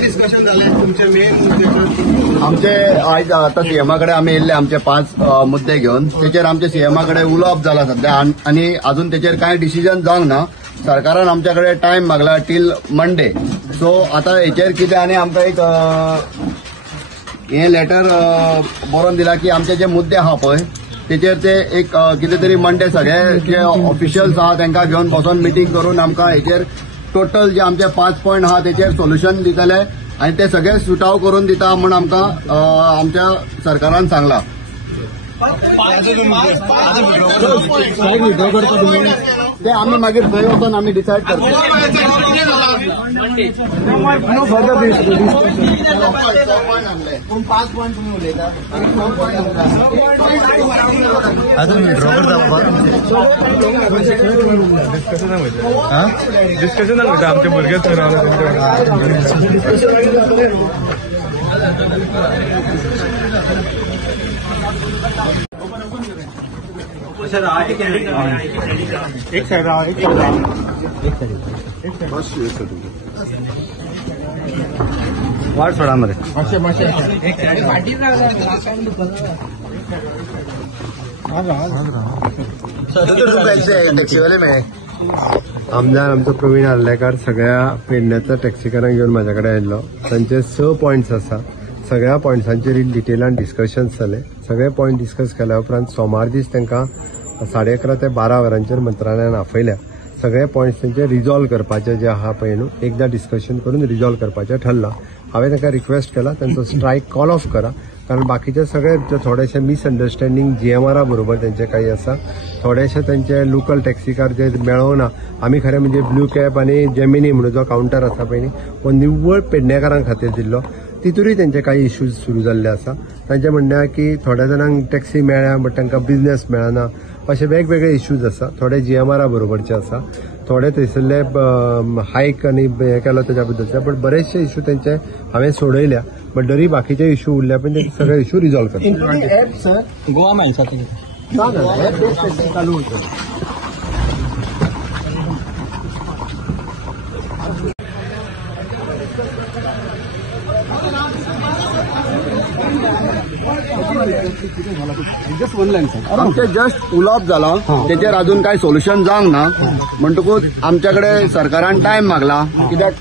Discussion झाले तुमचे main मुद्दे? आमचे आज आता सीएमाकडे आम्ही येयल्ले आमचे 5 मुद्दे घेऊन तेचेर आमचे सीएमाकडे उलोवप जाला सध्या आणि अजून तेचेर कांय डिसिजन जावंक ना. सरकारान आमच्याकडे टाइम मागला टील मंडे. सो आता हेचेर कितें आनी आमकां एक हे लेटर बरोवन दिला की आमचे जे मुद्दे आहा पळय तेचेर ते एक कितें तरी मंडे सगळे जे ऑफिशियल्स आहा तांकां घेवन बसोन मिटींग करून आमकां हेचेर टोटल जे आमचे 5 पॉयंट आहा तेचेर सोल्युशन दितले आणि ते सगळे सुटाव करून दिता म्हूण आमकां आमच्या सरकारान सांगला. ते आम्ही मागीर थंय वचून आम्ही डिसायड करतो. डिस्कशन वयता आमच्या भुरग्याच एक साइड वाट सोडा मरे टॅक्सीवाले मे आमदार आमचो प्रवीण आर्लेकर सगळ्या पेडण्याचो टॅक्सीकारांक घेवन म्हाज्याकडे आयिल्लो. तांचे 6 पॉयंट्स आसा. सगळ्या पॉयंट्सांचेर डिटेलान डिस्कशन्स जाले. सगळे पॉयंट डिस्कस केल्या उपरांत सोमार दीस तांकां 11:30 ते 12 वरांचेर मंत्रालयान आपयल्या. सगळे पॉयंट्स तांचे रिजॉल्व करपाचे जे आहा पळय न्हू एकदां डिस्कशन करून रिजॉल्व करपाचें ठरलां. हांवें तांकां रिक्वेस्ट केला तांचो स्ट्रायक कॉल ऑफ करा कारण बाकीचे सगळे थोडेशे मिसअंडरस्टँडींग जीएमआरा बरोबर तेंचे काही आसा. थोडेशे तेंचे लोकल टॅक्सीकार जे मेळोना. आमी खरें म्हणजे ब्लू कॅब आनी जेमिनी म्हणून जो कावंटर आसा पळय न्ही हो निव्वळ पेडणेकारां खातीर दिल्लो. तितूरूय तेंचे काही इश्यूज सुरू जाल्ले आसा. तांचें म्हणणें की थोड्या जाणांक टॅक्सी मेळ्ळ्या बट तांकां बिझनेस मेळना अशे वेगवेगळे इश्यूज आसा. थोडे जीएमआरा बरोबरचे आसा. थोडे थंयसरले हायक आनी हें केलो तेच्या बद्दलचे बट बरेचशे इश्यू तेंचे हांवें सोडयल्या. बट जरी बाकीचे इश्यू उरल्या पण ते सगळे इश्यू रिजॉल्व करता. गोवा मेळटा चालू आमचे जस्ट उलोवप जाला तेचेर अजून काय सोल्युशन जावंक ना. म्हणटकूच आमच्याकडे सरकारान टाइम मागला कित्याक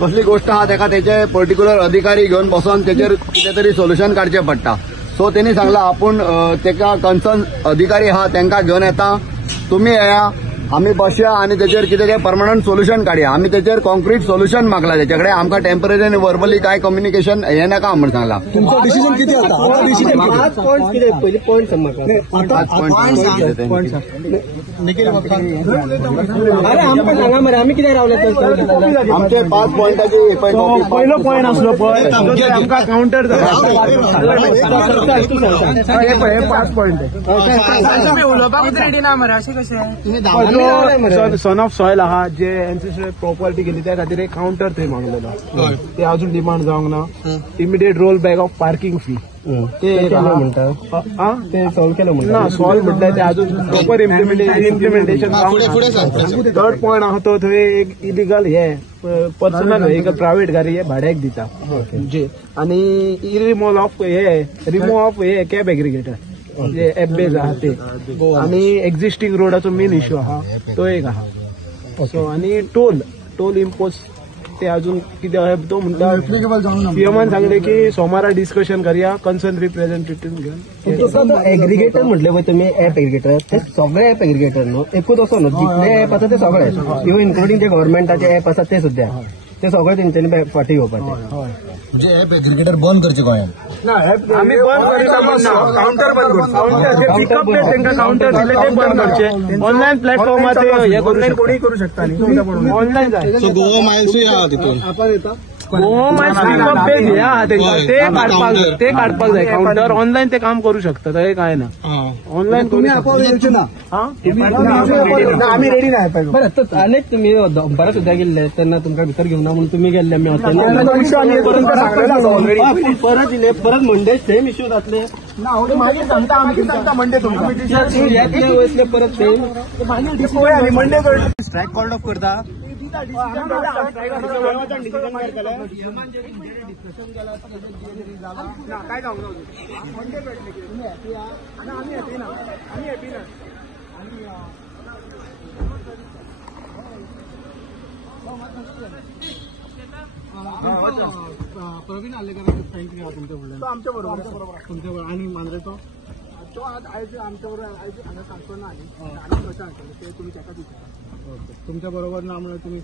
कसली गोष्ट आहा तेका तेचे पर्टिक्युलर अधिकारी घेवन बसोन तेचेर कितें तरी सोल्युशन काडचें पडटा. सो तेणी सांगला आपूण तेका कन्सर्न अधिकारी आहा तांकां घेवन येता. तुमी येया आमी बसया आणि तेचेर कितें परमनंट सोल्युशन काडया. आमी तेचेर कॉन्क्रीट सोल्युशन मागला. तेच्याकडे आमकां टेम्पररी आनी वर्बली काय कम्युनिकेशन हें नाका म्हणून सांगला. तुमचो डिसिजन कितें आसा? डिसिजन 5 पॉयंट्स कितें पयली पॉयंट सांग म्हाका. अरे आमकां सांगा मरे आमी कितें रावले आमचे 5 पॉयंटाचे पहिलो पॉयंट आसलो पळय आमकां काउंटर 5 पॉयंट उलोवपाक रेडी ना मरे अशें कशें. सन ऑफ सॉयल आहा जे एन्सेस्ट्रल प्रॉपर्टी गेली त्या खातीर एक काउंटर थंय मागलेलो. ते अजून डिमांड जावंक ना. Immediate roll back of parking fee ते म्हणटा ते सॉल्व केलं म्हणटा ना. सॉल्व म्हटल्यार ते अजून प्रॉपर इम्प्लिमेंटेशन. थर्ड पॉयंट आहा तो थंय एक इलिगल हे पर्सनल व्हेकल प्रायव्हेट गाडी हे भाड्याक दिता जे आणि रिमूव्हल ऑफ हे कॅब एग्रिगेटर जे एफबेज आहा ते आणि एक्झिस्टिंग रोडाचो मेन इश्यू आहा तो एक आहा. सो आणि टोल इम्पोज ते अजून कितें आहा तो म्हणटा सीएमान सांगले की सोमारा डिस्कशन करया कन्सर्न रिप्रेझेंटेटिव्ह घेऊन. एग्रिगेटर म्हटले पळय तुमी ऍप एग्रिगेटर ते सगळे ऍप एग्रिगेटर न्हू एकूच असो न्हू. जितले ऍप आसा ते सगळे इवन इन्क्लुडिंग जे गव्हर्नमेंटाचे ऍप आसा ते सुद्धा ते सगळे तेंच्यांनी फाटी घेवपाचे. म्हणजे ऍप एग्रिगेटर बंद करचे गोंयांत आम्ही बंद करता काउंटर बंद करतो. काउंटर दिले ते बंद करचे. ऑनलाईन प्लॅटफॉर्मार ते हे कोणी करू शकता. ऑनलाईन जाय. गोवा माइल्स तिथून होम आयज पिकअप पे ह्या ते काढपाक जाय काउंटर ऑनलाईन ते काम करू शकतात हे काय ना ऑनलाईन तुम्ही आपोआप येऊचे ना आम्ही रेडी नाही बरं तर अनेक तुम्ही दंपारा सुद्धा गेल्ले त्यांना तुमच्या भितर घेऊन म्हणून तुम्ही गेल्ले आम्ही परत दिले परत मंडे सेम इश्यू जातले मागीर सांगता आम्ही सांगता मंडे तुमकां वयतले परत सेम मागीर मंडे स्ट्रायक कॉल ऑफ करता काय जाऊ मंडे आम्ही हॅपी ना प्रवीण आलेकर थँक्यू तुमच्या आमच्या बरोबर आणि मांद्रे तो आज आमच्या बरोबर सांगतो ना आणि ते तुम्ही त्याचा तुमच्या बरोबर ना म्हणून तुम्ही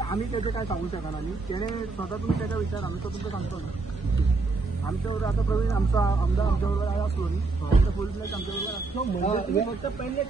आम्ही त्याचं काय सांगू शकणार आम्ही त्याने स्वतः तुम्ही त्याचा विचार आम्ही तो तुमचं सांगतो ना आमच्याबरोबर आता प्रवीण आमचा आमदार आमच्याबरोबर असलो नाही फुल प्लेट आमच्याबरोबर असतो फक्त पहिले